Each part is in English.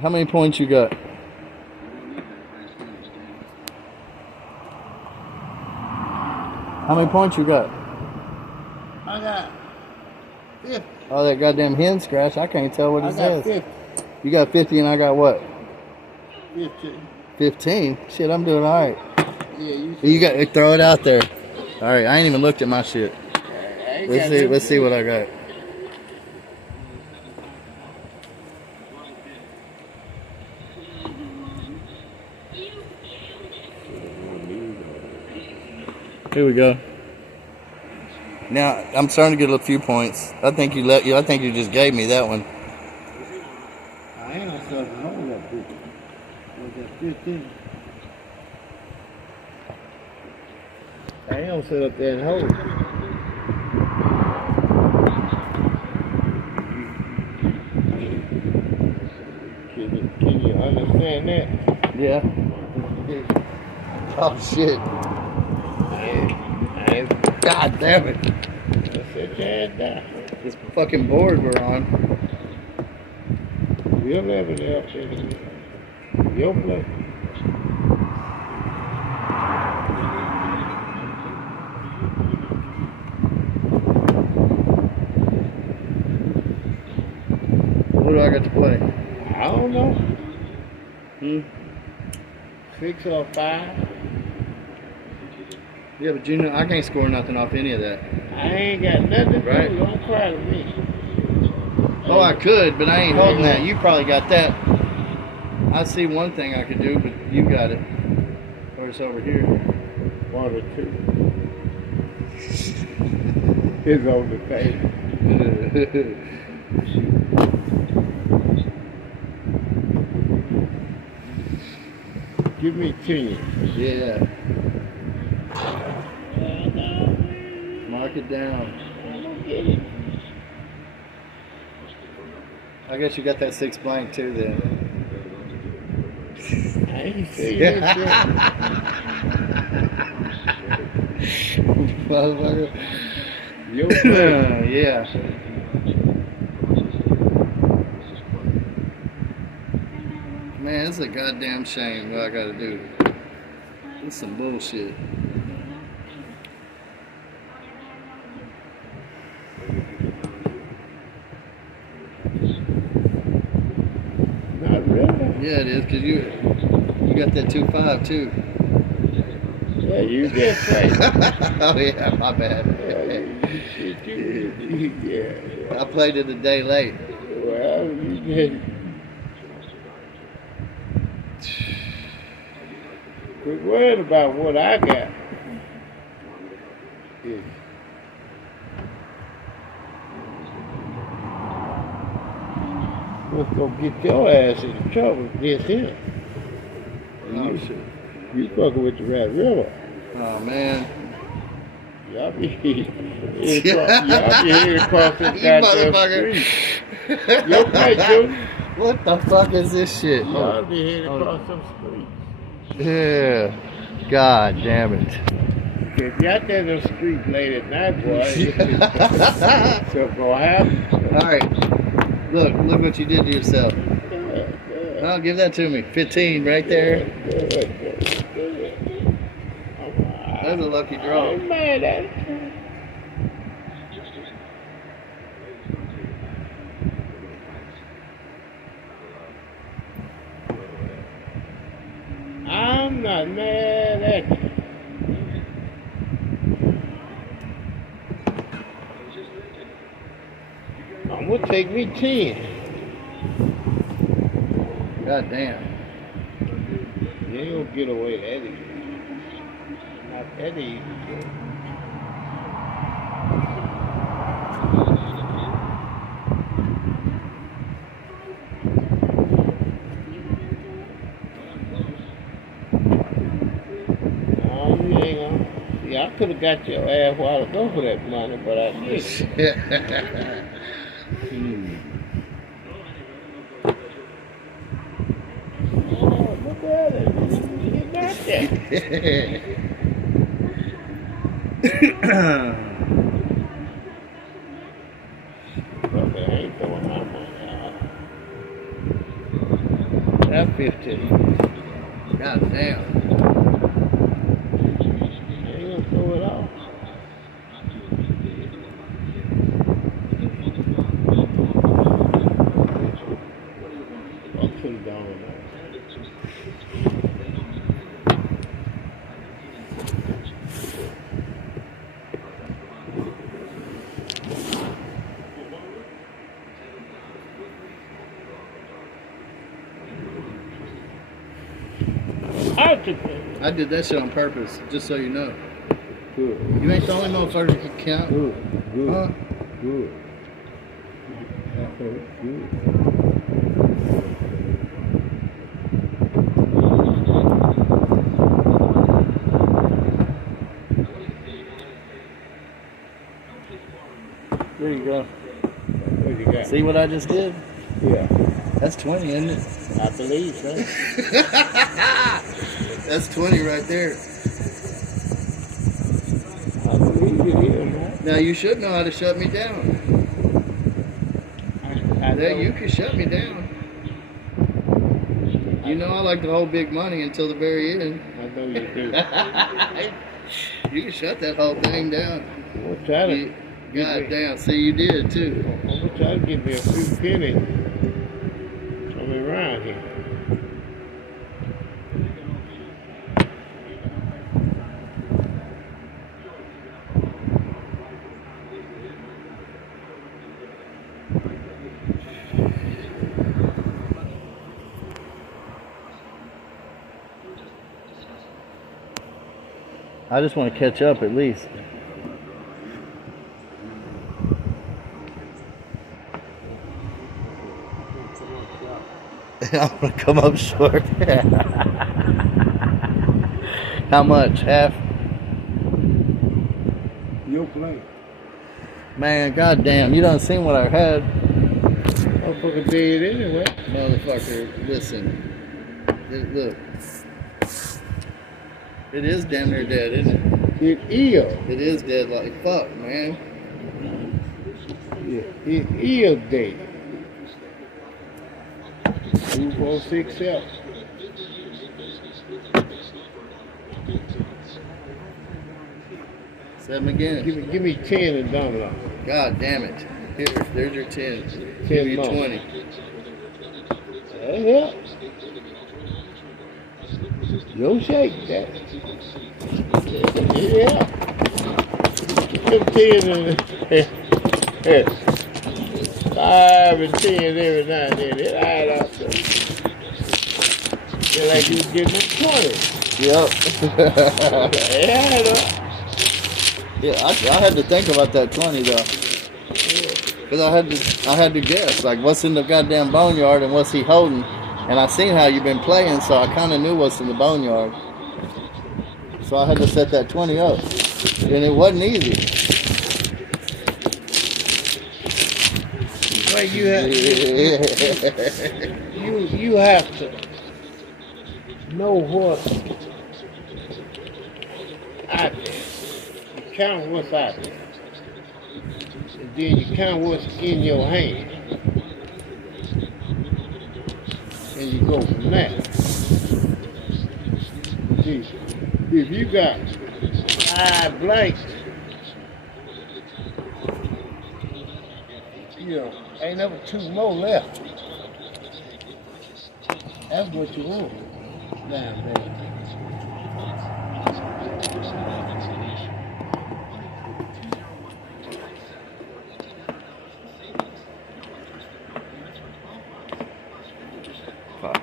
How many points you got? How many points you got? I got 50. Oh, that goddamn hen scratch. I can't tell what it I got says. 50. You got 50 and I got what? 15. 15? Shit, I'm doing alright. Yeah, You got to throw it out there. Alright, I ain't even looked at my shit. Let's see what I got. Here we go. Now I'm starting to get a few points. I think you just gave me that one. I ain't gonna start the hole up 50. Was that 15? I ain't gonna sit up there and hold it. Can you understand that? Yeah. Oh shit. God damn it. Sit your ass down. This fucking board we're on. We'll never be up there. Your place. What do I got to play? I don't know. 6 or 5. Yeah, but you know I can't score nothing off any of that. I ain't got nothing to do. Right. Don't cry to me. Oh, I could, but I ain't holding that. You probably got that. I see one thing I could do, but you got it. Or it's over here. 1 or 2. It's on the table. Give me 10. Yeah. Mark it down. I guess you got that 6 blank too then. I ain't saying that. Motherfucker. Your place. Yeah. Man, it's a goddamn shame what I gotta do. It's some bullshit. Not really. Yeah, it is, because you got that 2-5 too. Yeah, you just say. Oh yeah, my bad. Yeah. I played it a day late. Well, you just quit worrying about what I got. Yeah. What's gonna get your ass in trouble this here? Oh shit. You fucking with the Red River. Oh man. Y'all be heading across this You goddamn motherfucker. street. Your place, dude. What the fuck is this shit? Y'all be heading across some streets. Yeah. God damn it. If you out there in the street late at night, boy, something gonna happen. Alright. Look what you did to yourself. Oh, give that to me. 15 right there. That's a lucky draw. I'm mad at it. I'm not mad at you. I'm gonna take me 10. God damn. You ain't gonna get away that easy. Not that easy. No, you ain't gonna. See, I could have got your ass a while ago for that money, but I didn't. Oh, look at it. You got that. Brother, I ain't throwing my money out. That's 15. God damn. I ain't gonna throw it off. I'll put it down there. I did that shit on purpose, just so you know. Good. You ain't the only motherfucker who can count. Good. Good. Huh? Good. Okay. Good. There you go. What you got? See what I just did? Yeah. That's 20, isn't it? I believe so. That's 20 right there. I believe it is, man. Now you should know how to shut me down. I Now know. you can shut me down. You know I like to hold big money until the very end. I know you do. You can shut that whole thing down. I'm gonna try to. God damn, see you did too. I'm gonna try to get me a few pennies from around here. I just want to catch up at least. I'm gonna come up short. How much? Half? Your plate. Man, goddamn, you done seen what I had. Motherfucker dead anyway. Motherfucker, listen. Look. It is damn near dead, isn't it? It is. It is dead like fuck, man. Yeah, it is dead. 2467. Seven again. Give me 10 and Dominoes. God damn it. Here, there's your 10. 10 Give you more. 20. Yeah. Don't shake that. Yeah. 15 and 5 and 10 every now and then. It add up. Feel like you was getting them 20. Yep. It add up. Yeah, I had to think about that 20 though. Because I had to guess, like, what's in the goddamn boneyard and what's he holding. And I seen how you've been playing, so I kind of knew what's in the boneyard. So I had to set that 20 up. And it wasn't easy. Well, you have to know what out there. You count what's out there. And then you count what's in your hand. And you go from there. See, if you got 5 blanks, you know, ain't never 2 more left. That's what you want. Now, baby. Fuck.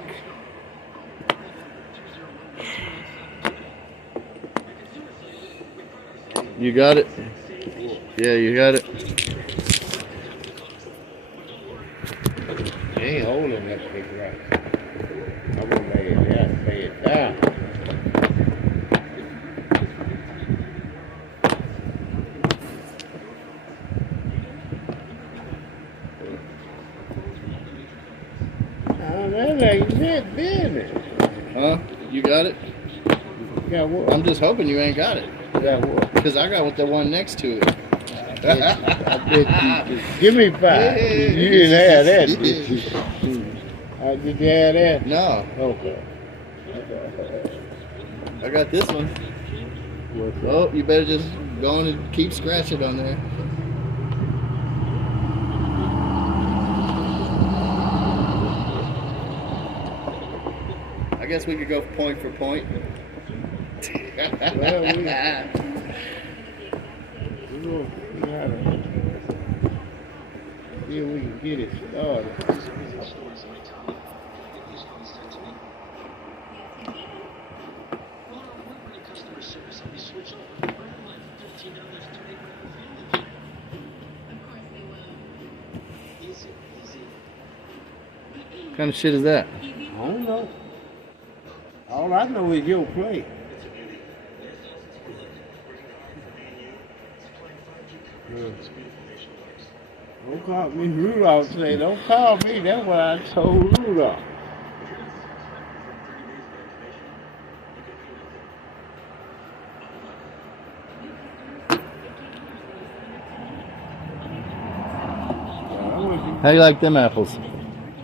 You got it? Yeah, you got it. I ain't holding that big right. I'm gonna lay it down, lay it down. That ain't that business. Huh? You got it? You got what? I'm just hoping you ain't got it. You got what? Because I got the one next to it. I bet you. Give me 5. You didn't have that, did you? I Did you have that? No, Okay. I got this one. What's up? Oh, you better just go on and keep scratching on there. I guess we could go point for point. Well, we gotta see if we can get it started. What kind of shit is that? I don't know. All I know is your play. Don't call me Rudolph today. Don't call me. That's what I told Rudolph. How you like them apples?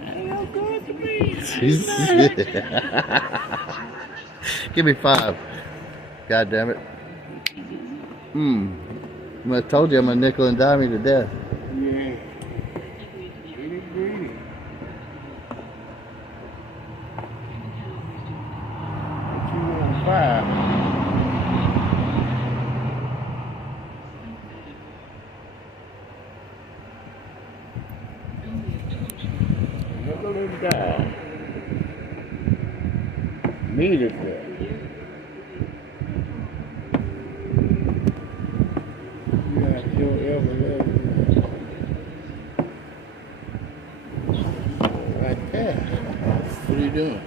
Ain't no good to me. Give me 5. God damn it. I told you I'm a nickel and dime you to death. Yeah. Greedy, greedy. What you want 5? Nickel and dime. Meat is there. You got your ever right there. What are you doing?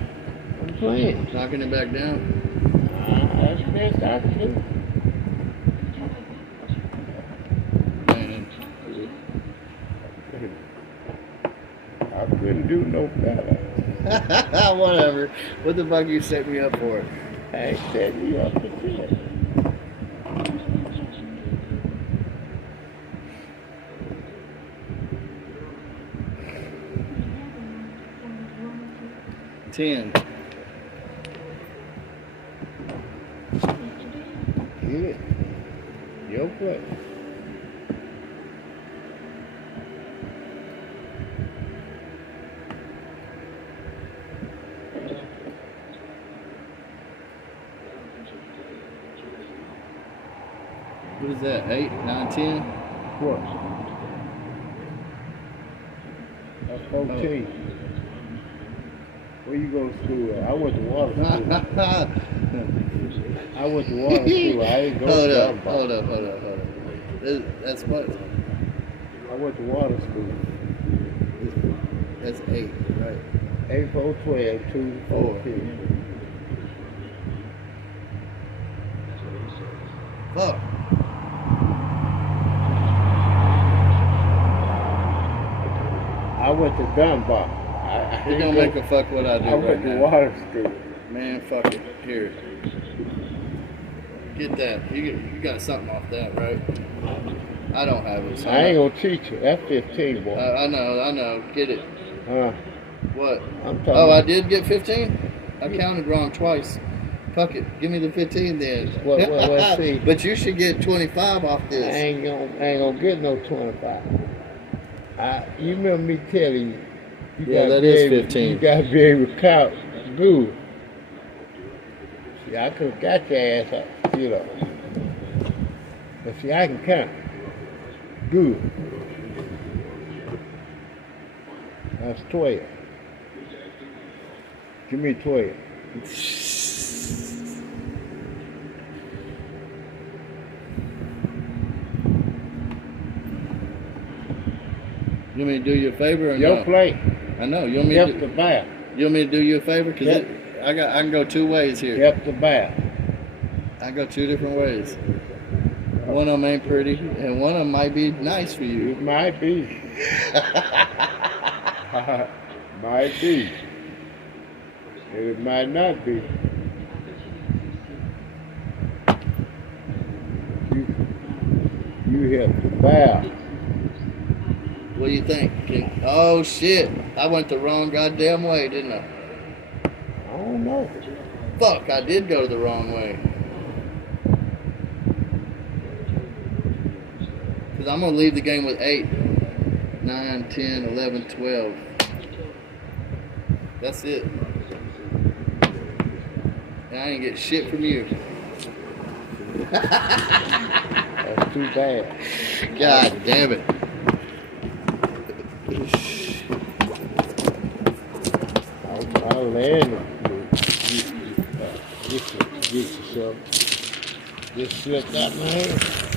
I'm playing. Knocking it back down? That's the best I can do. Man. I couldn't do no better. Whatever. What the fuck you set me up for? I ain't setting you up to shit. $10. Good. Your play. What is that? 8, 9, 10? What? That's 14. Where you go to school at? I went to water school. I went to water school. I ain't go to Hold up. That's what? I went to water school. That's 8, right? 8, 4, 12, 2, 14. Fuck. I went to Dunbar. You're gonna make a fuck what I do I right went to now. water school. Man, fuck it. Here. Get that. You got something off that, right? I don't have it. So I ain't gonna teach you. That's 15, boy. I know. Get it. What? I'm talking Oh, I about- did get 15? I counted wrong twice. Fuck it. Give me the 15 then. Well, let's see. But you should get 25 off I this. ain't gonna get no 25. You remember me telling you? Yeah, that is 15. You gotta be able to count good. See, I could have got your ass up, you know. But see, I can count good. That's 12. Give me 12. You want me to do you a favor or Your no? play. I know. You want me Yep, to the bow. You want me to do you a favor? Cause Yep. I can go 2 ways here. Yep, the bow. I go 2 different ways. One of them ain't pretty, and one of them might be nice for you. It might be. Might be. And it might not be. You have to bow. What do you think? Oh shit! I went the wrong goddamn way, didn't I? I don't know. Fuck! I did go the wrong way. Cause I'm gonna leave the game with 8, 9, 10, 11, 12. That's it. And I ain't get shit from you. That's too bad. God damn it. I'll land it. Get you some. Just slip that man.